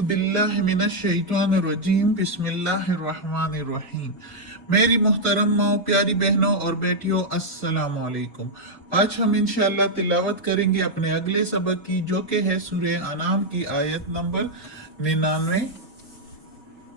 अऊज़ु बिल्लाहि मिनश शैतानिर रजीम बिस्मिल्लाहिर रहमानिर रहीम। मेरी मोहतरम माओ, प्यारी बहनों और बेटियों, अस्सलामु अलैकुम। आज हम इंशाअल्लाह तिलावत करेंगे अपने अगले सबक की, जो कि है सूरह अनाम की आयत नंबर 99।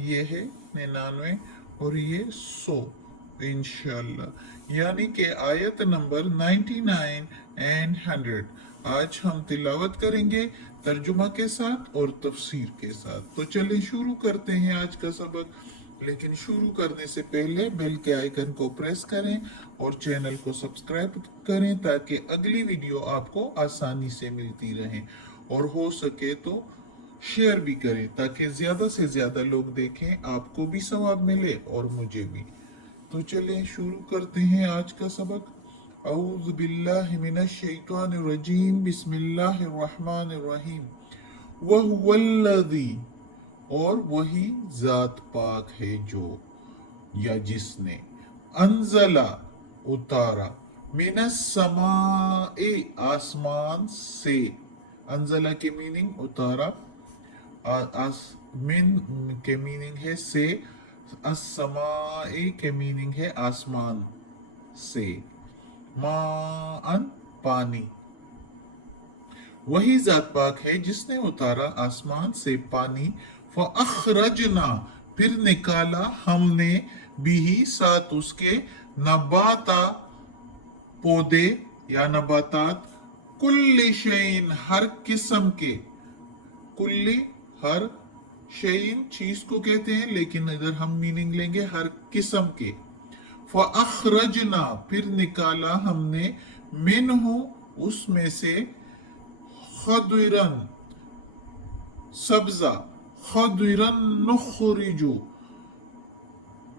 ये है 99 और ये 100 इंशाअल्लाह, यानी कि आयत नंबर 99 एंड 100। आज हम तिलावत करेंगे तर्जुमा के साथ और तफसीर के साथ। तो चलिए शुरू करते हैं आज का सबक। लेकिन शुरू करने से पहले बेल के आइकन को प्रेस करें और चैनल को सब्सक्राइब करें ताकि अगली वीडियो आपको आसानी से मिलती रहे, और हो सके तो शेयर भी करें ताकि ज्यादा से ज्यादा लोग देखें, आपको भी सवाब मिले और मुझे भी। तो चलें शुरू करते हैं आज का सबक। औज़ु बिल्लाहि मिनश शैतानिर रजीम बिस्मिल्लाहिर रहमानिर रहीम। वहुवल्लज़ी, और वही जात पाक है जो या जिसने, अंजला उतारा, मिनस समाए आसमान से। अंजला के मीनिंग उतारा, मिन के मीनिंग है से, अस्समाए के मीनिंग है आसमान से, माअन पानी। वही जात पाक है जिसने उतारा आसमान से पानी, फअखरजना, फिर निकाला हमने, बिही साथ उसके, नबाता पौधे या नबातात, कुल्ली शैइन हर किस्म के, कुल्ली हर, शैइन चीज को कहते हैं, लेकिन इधर हम मीनिंग लेंगे हर किस्म के। फअखरजना, फिर निकाला हमने, मिनहु उसमें से, खदिरन सब्जा, खदिरन नुखरिजु,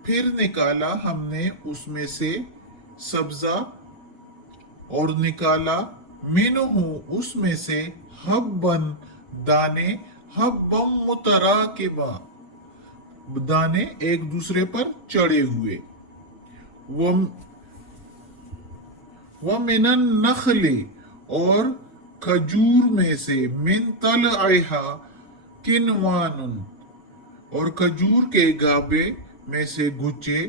फिर निकाला हमने उसमें से सब्जा, और निकाला, मिनहु उसमें से, हब्बन दाने, हब्बम मुतराकिबा, दाने एक दूसरे पर चढ़े हुए, वो मिनन नखली, और खजूर में से, मिन तलअहा किनवानुन, और खजूर के गाबे में से गुच्चे,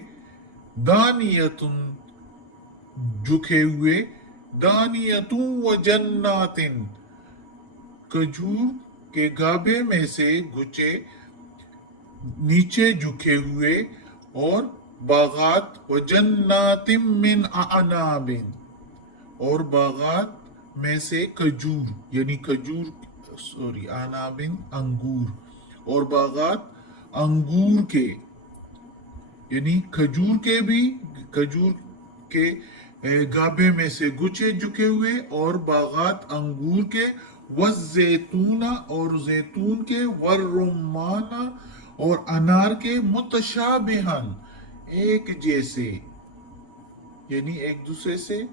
दानियतुन झुके हुए, दानियतुन व जन्नातिन, खजूर के गाबे में से गुच्चे नीचे झुके हुए, और बागात, व जन्नातिम मिन अनाबिन, और बागात में से खजूर, यानी खजूर, सॉरी अनाबिन अंगूर, और बागात अंगूर के, यानी खजूर के भी, खजूर के गाबे में से गुच्छे झुके हुए, और बागात अंगूर के, वज़ैतूना, और जैतून के, वर्रुम्माना, और अनार के, मुतशाबिहन एक जैसे, यानी एक दूसरे से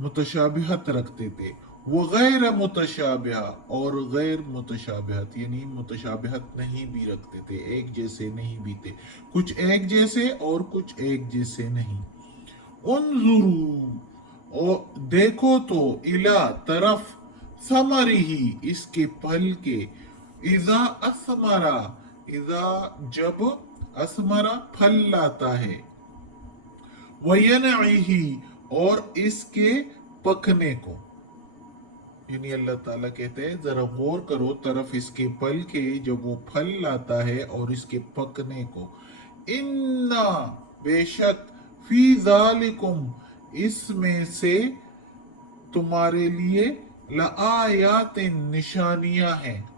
मुतशाबिहत रखते थे, वो गैर मुतशाबिहा, और गैर मुतशाबिहत यानी मुतशाबिहत नहीं भी रखते थे, एक जैसे नहीं भी थे, कुछ एक जैसे और कुछ एक जैसे नहीं। उन्जुरू, और देखो तो, इला तरफ, समरिही इसके फल के, इजा असमरा, इजा जब, असमरा फल लाता है, वयनईही, और इसके पकने को, यानी अल्लाह ताला कहते हैं जरा गौर करो तरफ इसके फल के, जब वो फल लाता है, और इसके पकने को। इन्ना बेशक, फी जालिकुम इसमें से तुम्हारे लिए, लआयातिन निशानियां हैं,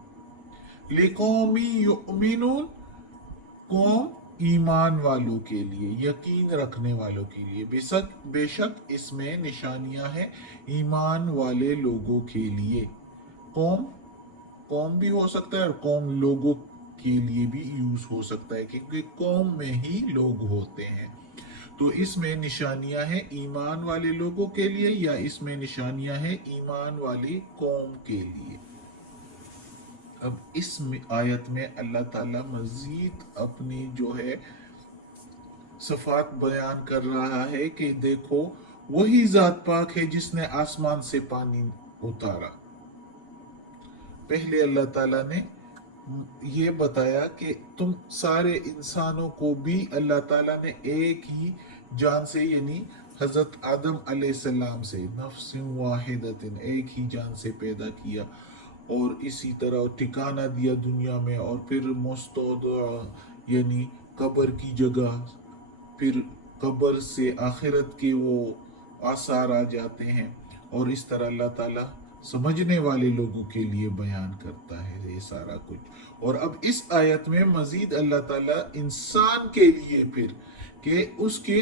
लिकौमी युमिनून कौम ईमान वालों के लिए, यकीन रखने वालों के लिए। बेशक बेशक इसमें निशानियां हैं ईमान वाले लोगों के लिए। कौम, कौम भी हो सकता है और कौम लोगों के लिए भी यूज हो सकता है, क्योंकि कौम में ही लोग होते हैं। तो इसमें निशानियां हैं ईमान वाले लोगों के लिए, या इसमें निशानियां हैं ईमान वाली कौम के लिए। अब इस आयत में अल्लाह ताला मजीद अपनी जो है सफात बयान कर रहा है कि देखो वही जात पाक है जिसने आसमान से पानी उतारा। पहले अल्लाह ताला ने ये बताया कि तुम सारे इंसानों को भी अल्लाह ताला ने एक ही जान से, यानी हजरत आदम अलैहिस्सलाम से, नफ्सिन वाहिदतिन, एक ही जान से पैदा किया, और इसी तरह ठिकाना दिया दुनिया में, और फिर मुस्तौद यानी कब्र की जगह, फिर कब्र से आखिरत के वो आसार आ जाते हैं, और इस तरह अल्लाह ताला समझने वाले लोगों के लिए बयान करता है ये सारा कुछ। और अब इस आयत में मजीद अल्लाह ताला इंसान के लिए फिर कि उसके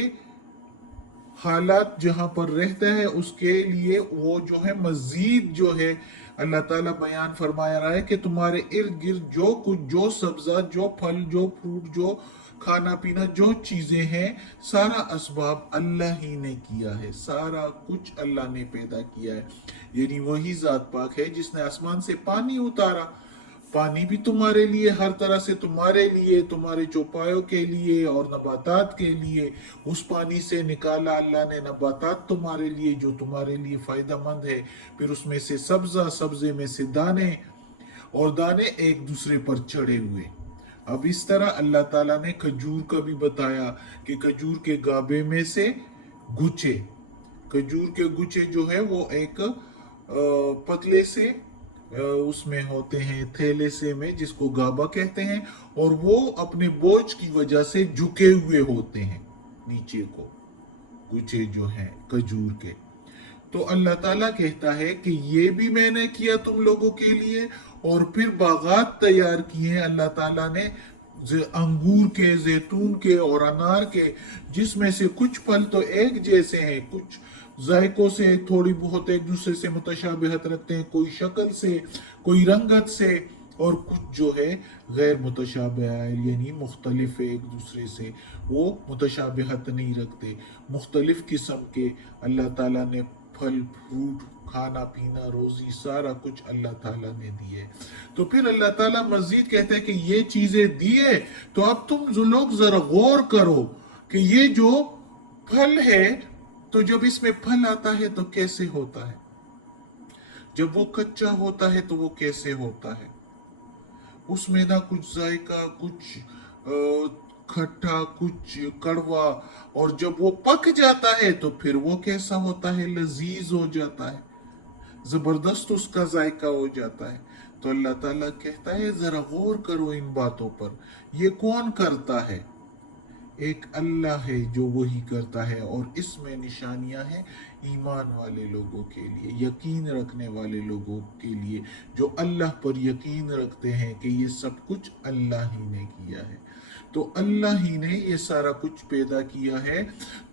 हालात जहां पर रहता है उसके लिए वो जो है मजीद जो है अल्लाह ताला बयान फरमाया रहा है कि तुम्हारे इर्द गिर्द जो कुछ, जो सब्जा, जो फल, जो फ्रूट, जो खाना पीना, जो चीजें हैं, सारा असबाब अल्लाह ही ने किया है, सारा कुछ अल्लाह ने पैदा किया है। यानी वही जात पाक है जिसने आसमान से पानी उतारा, पानी भी तुम्हारे लिए, हर तरह से तुम्हारे लिए, तुम्हारे चौपायों के लिए और नबातात के लिए। उस पानी से निकाला अल्लाह ने नबातात तुम्हारे लिए जो तुम्हारे लिए फायदा मंद है, फिर उसमें से सब्जा, सब्जे में से दाने, और दाने एक दूसरे पर चढ़े हुए। अब इस तरह अल्लाह ताला ने खजूर का भी बताया कि खजूर के गाबे में से गुच्छे, खजूर के गुच्छे जो है वो एक पतले से उसमें होते हैं, थैले से में, जिसको गाबा कहते हैं, और वो अपने बोझ की वजह से झुके हुए होते हैं नीचे को, गुच्छे जो हैं खजूर के। तो अल्लाह ताला कहता है कि ये भी मैंने किया तुम लोगों के लिए, और फिर बागात तैयार किए हैं अल्लाह ताला ने, अंगूर के, जैतून के और अनार के, जिसमें से कुछ फल तो एक जैसे हैं, कुछ जायकों से थोड़ी बहुत एक दूसरे से मुतशाबिहत रखते हैं, कोई शक्ल से, कोई रंगत से, और कुछ जो है गैर मुतशाबिह, यानी मुख्तलिफ एक दूसरे से, वो मुतशाबिहत नहीं रखते, मुख्तलिफ किस्म के अल्लाह ताला ने फल फ्रूट, खाना पीना, रोजी, सारा कुछ अल्लाह ताला ने दिए। तो फिर अल्लाह ताला मजीद कहते हैं कि ये चीजें दिए, तो अब तुम जो लोग जरा गौर करो कि ये जो फल है, तो जब इसमें फल आता है तो कैसे होता है, जब वो कच्चा होता है तो वो कैसे होता है, उसमें ना कुछ जायका, कुछ खट्टा, कुछ कड़वा, और जब वो पक जाता है तो फिर वो कैसा होता है, लजीज हो जाता है, जबरदस्त उसका जायका हो जाता है। तो अल्लाह ताला कहता है जरा गौर करो इन बातों पर, ये कौन करता है, एक अल्लाह है जो वही करता है, और इसमें निशानियां हैं ईमान वाले लोगों के लिए, यकीन रखने वाले लोगों के लिए, जो अल्लाह पर यकीन रखते हैं कि ये सब कुछ अल्लाह ही ने किया है। तो अल्लाह ही ने ये सारा कुछ पैदा किया है।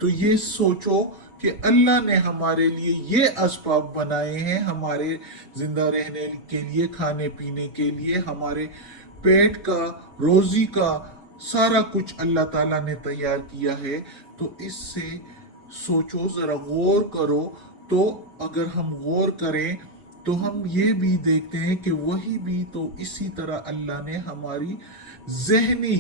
तो ये सोचो कि अल्लाह ने हमारे लिए ये असबाब बनाए हैं, हमारे जिंदा रहने के लिए, खाने पीने के लिए, हमारे पेट का, रोजी का, सारा कुछ अल्लाह ताला ने तैयार किया है। तो इससे सोचो, जरा गौर करो। तो अगर हम गौर करें तो हम ये भी देखते हैं कि वही भी तो इसी तरह अल्लाह ने हमारी जहनी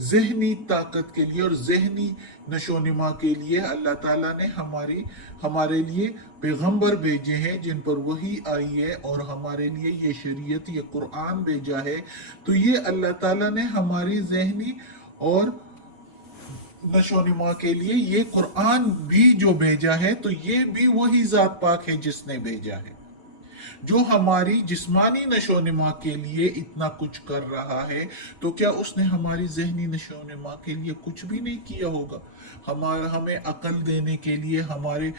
जहनी ताकत के लिए और जहनी नशोनिमा के लिए अल्लाह ताला ने हमारे लिए पैगंबर भेजे हैं जिन पर वही आई है, और हमारे लिए ये शरीयत, ये कुरान भेजा है। तो ये अल्लाह ताला ने हमारी जहनी और नशोनिमा के लिए ये कुरान भी जो भेजा है, तो ये भी वही जात पाक है जिसने भेजा है, जो हमारी जिस्मानी नशोनिमा के लिए इतना कुछ कर रहा है। तो क्या उसने हमारी जहनी नशोनिमा के लिए कुछ भी नहीं किया होगा? हमें अकल देने के लिए, हमारे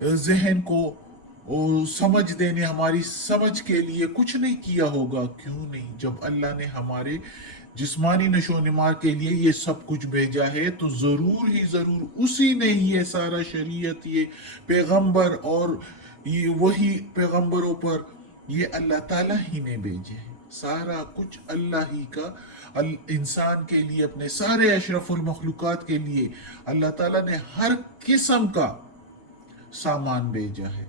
जहन को समझ देने, हमारी समझ के लिए कुछ नहीं किया होगा? क्यों नहीं? जब अल्लाह ने हमारे जिस्मानी नशोनिमा के लिए ये सब कुछ भेजा है, तो जरूर ही जरूर उसी ने ही ये सारा शरीयत, ये पैगंबर, और ये वही पैगंबरों पर ये अल्लाह ताला ही ने भेजे हैं। सारा कुछ अल्लाह ही का, इंसान के लिए, अपने सारे अशरफुल मखलूकात के लिए अल्लाह ताला ने हर किस्म का सामान भेजा है।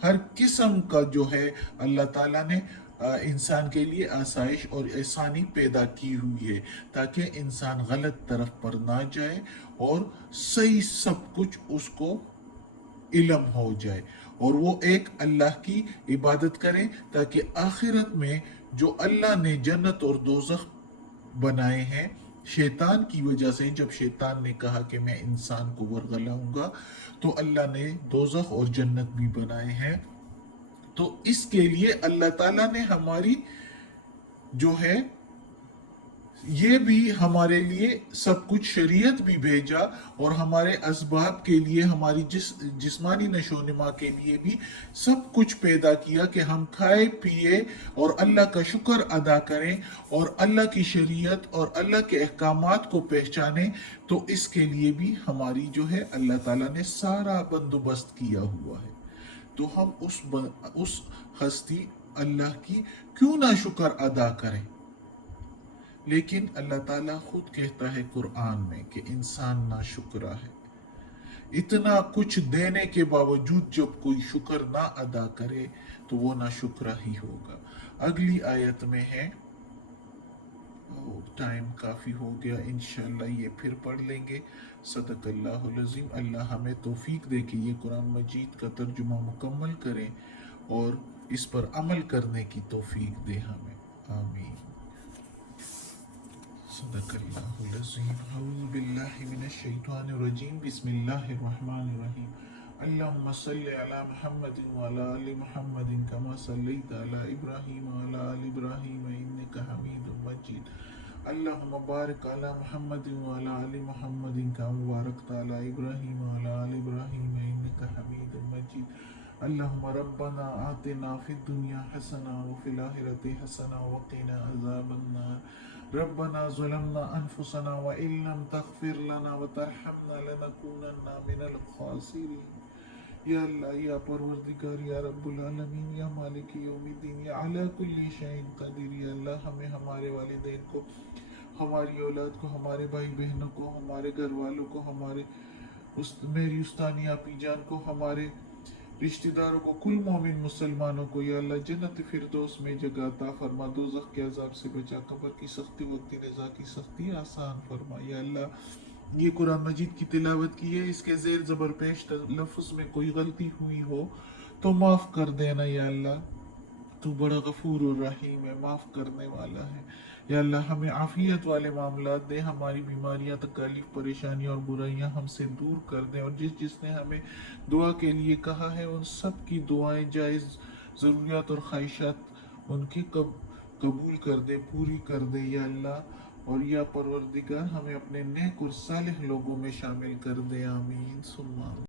हर किस्म का जो है अल्लाह ताला ने इंसान के लिए आसाइश और आसानी पैदा की हुई है, ताकि इंसान गलत तरफ पर ना जाए और सही सब कुछ उसको इल्म हो जाए। اور وہ ایک اللہ کی عبادت کریں تاکہ آخرت میں جو اللہ نے جنت اور دوزخ بنائے ہیں شیطان کی وجہ سے، جب شیطان نے کہا کہ میں انسان کو ورگلاؤں گا، تو اللہ نے دوزخ اور جنت بھی بنائے ہیں. تو اس کے لیے اللہ تعالیٰ نے ہماری جو ہے یہ بھی ہمارے لیے سب کچھ شریعت بھی بھیجا، اور ہمارے اسباب کے لیے، ہماری جسمانی نشو و نما کے لیے بھی سب کچھ پیدا کیا کہ ہم کھائے پیے اور اللہ کا شکر ادا کریں اور اللہ کی شریعت اور اللہ کے احکامات کو پہچانیں. تو اس کے لیے بھی ہماری جو ہے اللہ تعالیٰ نے سارا بندوبست کیا ہوا ہے. تو ہم اس ہستی اللہ کی کیوں نہ شکر ادا کریں. لیکن اللہ تعالیٰ خود کہتا ہے قرآن میں کہ انسان ناشکرا ہے. اتنا کچھ دینے کے باوجود جب کوئی شکر نہ ادا کرے تو وہ ناشکرا ہی ہوگا. اگلی آیت میں ہے، ٹائم کافی ہو گیا، انشاءاللہ یہ پھر پڑھ لیں گے. صدق اللہ العظیم. اللہ ہمیں توفیق دے کہ یہ قرآن مجید کا ترجمہ مکمل کریں اور اس پر عمل کرنے کی توفیق دے ہمیں. آمین. صدق اللہ العظیم. اعوذ باللہ من الشیطان الرجیم. بسم اللہ الرحمن الرحیم. اللہم صلی علی محمد وعلی آل محمد کما صلیت علی ابراہیم وعلی آل ابراہیم انک حمید مجید. اللہم بارک علی محمد وعلی آل محمد کما بارکت علی ابراہیم وعلی آل ابراہیم انک حمید مجید. اللہم ربنا آتنا فی الدنیا حسنہ وفی الآخرۃ حسنہ وقنا عذاب النار. ربنا ظلمنا انفسنا وان لم تغفر لنا وترحمنا لنکونن من الخاسرین. یا اللہ، یا پروردگار، یا رب العالمین، یا مالک یوم الدین، یا علی کل شیء قدیر. یا اللہ، ہمیں، ہمارے والدین کو، ہماری اولاد کو، ہمارے بھائی بہنوں کو، ہمارے گھر والوں کو، ہمارے میری استانی آپی جان کو، ہمارے رشتہ داروں کو، کل مومن مسلمانوں کو یا اللہ جنت فردوس میں جگہ عطا فرما. دوزخ کے عذاب سے بچا. قبر کی سختی، وقت رضا کی سختی آسان فرما. یا اللہ، یہ قرآن مجید کی تلاوت کی ہے، اس کے زیر زبر پیش لفظ میں کوئی غلطی ہوئی ہو تو معاف کر دینا. یا اللہ، تو بڑا غفور الرحیم ہے، معاف کرنے والا ہے. یا اللہ، ہمیں عافیت والے معاملات دے، ہماری بیماریاں، تکالیف، پریشانیاں اور برائیاں ہم سے دور کر دیں. اور جس نے ہمیں دعا کے لیے کہا ہے ان سب کی دعائیں، جائز ضروریات اور خواہشات ان کی قبول کر دے، پوری کر دے. یا اللہ، اور یا پروردگار، ہمیں اپنے نیک اور صالح لوگوں میں شامل کر دے. آمین ثم آمین.